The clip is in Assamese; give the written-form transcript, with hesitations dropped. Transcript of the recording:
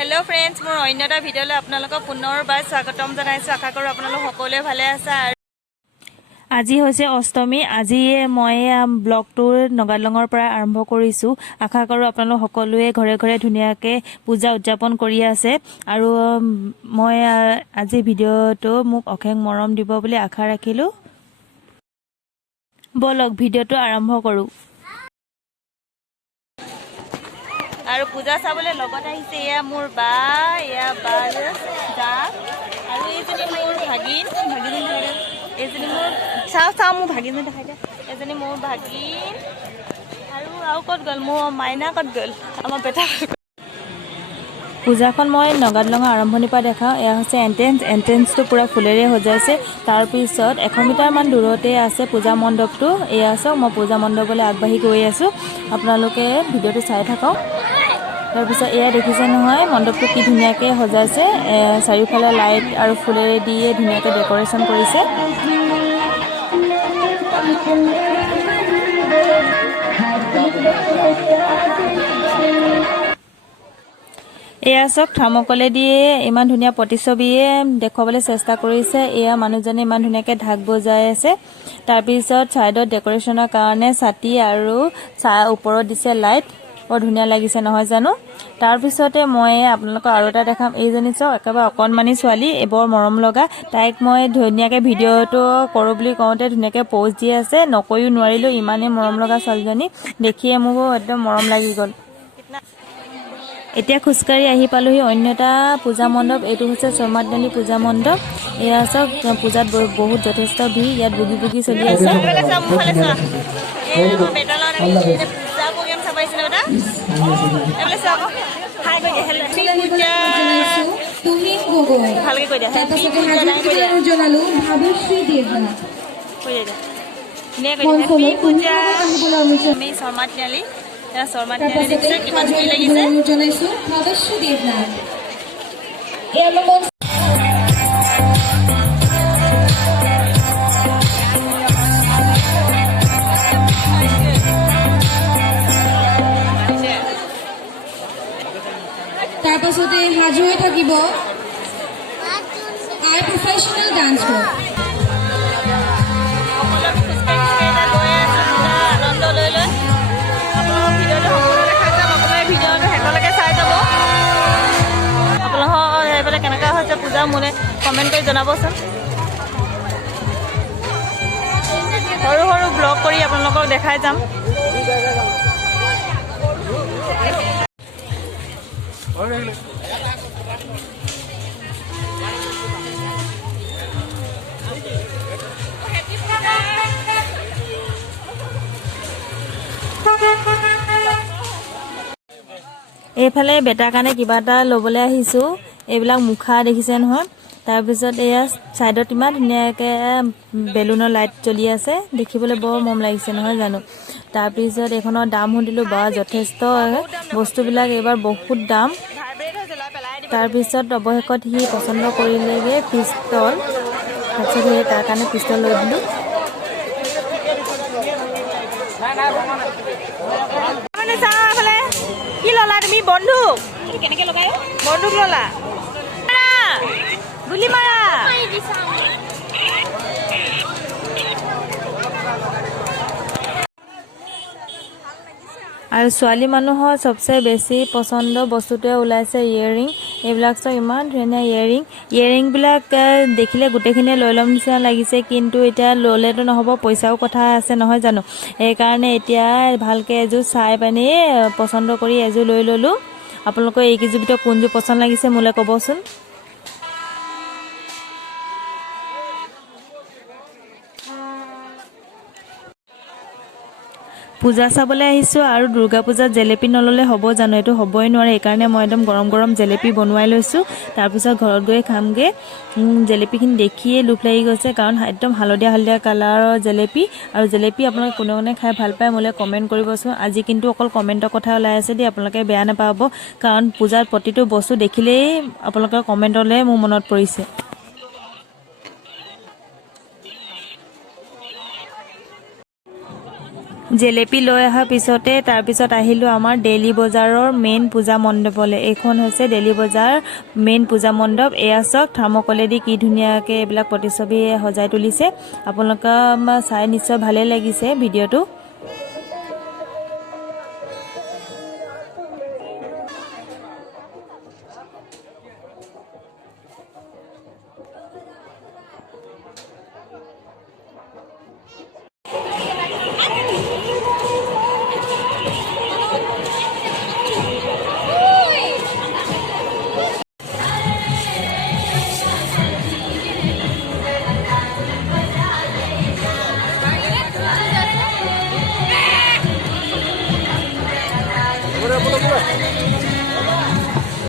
हेलो फ्रेंड्स मोर अन्य এটা ভিডিওলৈ আপোনালোকক পুনৰবাৰ স্বাগতম জনাইছো আশা কৰো আপোনালোক সকলোৱে ভালে আছে আজি হৈছে অষ্টমী আজি মই ব্লগটোৰ নগালঙৰ পৰা আৰম্ভ কৰিছো আশা কৰো আপোনালোক সকলোৱে ঘৰে ঘৰে ধুনীয়াকে পূজা উদযাপন কৰি আছে আৰু মই আজি ভিডিওটো মোক অশেষ মৰম দিব বুলি আশা ৰাখিলো বলক ভিডিওটো আৰম্ভ কৰো আৰু পূজা চাবলৈ লগত আহিছে এয়া মোৰ বা এয়া বাৰ দা আৰু এইজনী মোৰ ভাগিন এইজনী মোৰ চাও মোৰ ভাগিনজনী দেখাই দিয়া এজনী মোৰ ভাগিন আৰু ক'ত গ'ল মোৰ মাইনা ক'ত গ'ল আমাৰ বেটা পূজাখন মই নগালঙৰ আৰম্ভণিৰ পৰা দেখাওঁ এয়া হৈছে এন্ট্ৰেন্সটো পুৰা ফুলেৰে সজাইছে তাৰ পিছত 100 মিটাৰ মান দূৰতে আছে পূজা মণ্ডপটো এয়া চাওক মই পূজা মণ্ডপলৈ আগবাঢ়ি গৈ আছো আপোনালোকে ভিডিওটো চাই থাকক তাৰ পিছত এয়া দেখিছে নহয় মণ্ডপটো কি ধুনীয়াকে সজাইছে চাৰিওফালে লাইট আৰু ফুলেৰে দিয়ে ধুনীয়াকে ডেকোৰেশন কৰিছে এয়া সব থাৰ্মকলে দিয়ে ইমান ধুনীয়া প্ৰতিছবিয়ে দেখুৱাবলৈ চেষ্টা কৰিছে এয়া মানুহজনে ইমান ধুনীয়াকে ঢাক বজাই আছে তাৰ পিছত সাইডত ডেকোৰেশনৰ কাৰণে ছাতি আৰু ওপৰত দিছে লাইট বৰ ধুনীয়া লাগিছে নহয় জানো তাৰ পিছতে মই আপোনালোকক আৰু এটা দেখাম এইজনী চাওক একেবাৰে অকণমানি ছোৱালী বৰ মৰম লগা তাইক মই ধুনীয়াকে ভিডিওটো কৰো বুলি কওঁতে ধুনীয়াকে পোজ দি আছে নকয়ও নোৱাৰিলো ইমানে মৰম লগা ছোৱালীজনী দেখিয়ে মোক একদম মৰম লাগি গ'ল এতিয়া খুচকাৰি আহি পালোহি অন্যটা পূজা মণ্ডপ এইটো হৈছে শৰ্মাদনী পূজা মণ্ডপ এয়া চাওক পূজাত বহুত যথেষ্ট ভিৰ ইয়াত বুগি বুগি চলি আছে তাৰপাছতে হাজু হৈ থাকিব আই প্ৰফেশ্যনেল ডান্স গ্ৰুপ পূজা মোলে কমেন্ট কৰি জনাবচোন সৰু সৰু ব্লগ কৰি আপোনালোকক দেখাই যাম এইফালে বেটাৰ কাৰণে কিবা এটা ল'বলৈ আহিছো এইবিলাক মুখা দেখিছে নহয় তাৰ পিছত এয়া সাইডত ইমান ধুনীয়াকে বেলুনৰ লাইট জ্বলি আছে দেখিবলৈ বৰ মৰম লাগিছে নহয় জানো তাৰ পিছত এখনৰ দাম শুনিলো বা যথেষ্ট বস্তুবিলাক এবাৰ বহুত দাম তাৰ পিছত অৱশেষত সি পছন্দ কৰিলেগে পিস্তল তাৰপিছত তাৰ কাৰণে পিস্তল লৈ দিলো কি ললা তুমি বন্ধুক কেনেকে লগাই বন্ধুক ললা গুলি মাৰা আৰু ছোৱালী মানুহৰ সবচে বেছি পছন্দ বস্তুটোৱে ওলাইছে ইয়াৰিং এইবিলাক সব ইমান ধুনীয়া ইয়াৰিং বিলাক দেখিলে গোটেইখিনি লৈ ল'ম নিচিনা লাগিছে কিন্তু এতিয়া ল'লেতো নহ'ব পইচাও কথা আছে নহয় জানো এই কাৰণে এতিয়া ভালকে এযোৰ চাই পানি পছন্দ কৰি এযোৰ লৈ ল'লো আপোনালোকৰ এই কেইযোৰ ভিতৰত কোনযোৰ পছন্দ লাগিছে মোলে ক'বচোন পূজা চাবলৈ আহিছোঁ আৰু দুৰ্গা পূজাত জেলেপি নল'লে হ'ব জানো? এইটো হ'বই নোৱাৰে। সেইকাৰণে মই একদম গৰম গৰম জেলেপি বনোৱাই লৈছোঁ। তাৰপিছত ঘৰত গৈ খামগৈ। জেলেপিখিনি দেখিয়ে লোভ লাগি গৈছে, কাৰণ একদম হালধীয়া হালধীয়া কালাৰৰ জেলেপি। আৰু জেলেপি আপোনালোকে কোনে কোনে খাই ভাল পায় মোলৈ কমেণ্ট কৰিবচোন। আজি কিন্তু অকল কমেণ্টৰ কথা ওলাই আছে দেই, আপোনালোকে বেয়া নাপাব, কাৰণ পূজাত প্ৰতিটো বস্তু দেখিলেই আপোনালোকৰ কমেণ্টলৈ মোৰ মনত পৰিছে। জেলেপি লৈ অহাৰ পিছতে তাৰপিছত আহিলোঁ আমাৰ ডেইলী বজাৰৰ মেইন পূজা মণ্ডপলৈ। এইখন হৈছে ডেইলী বজাৰ মেইন পূজা মণ্ডপ। এয়া চাওক থাৰ্মকলেদি কি ধুনীয়াকৈ এইবিলাক প্ৰতিচ্ছবি সজাই তুলিছে। আপোনালোকে চাই নিশ্চয় ভালেই লাগিছে ভিডিঅ'টো।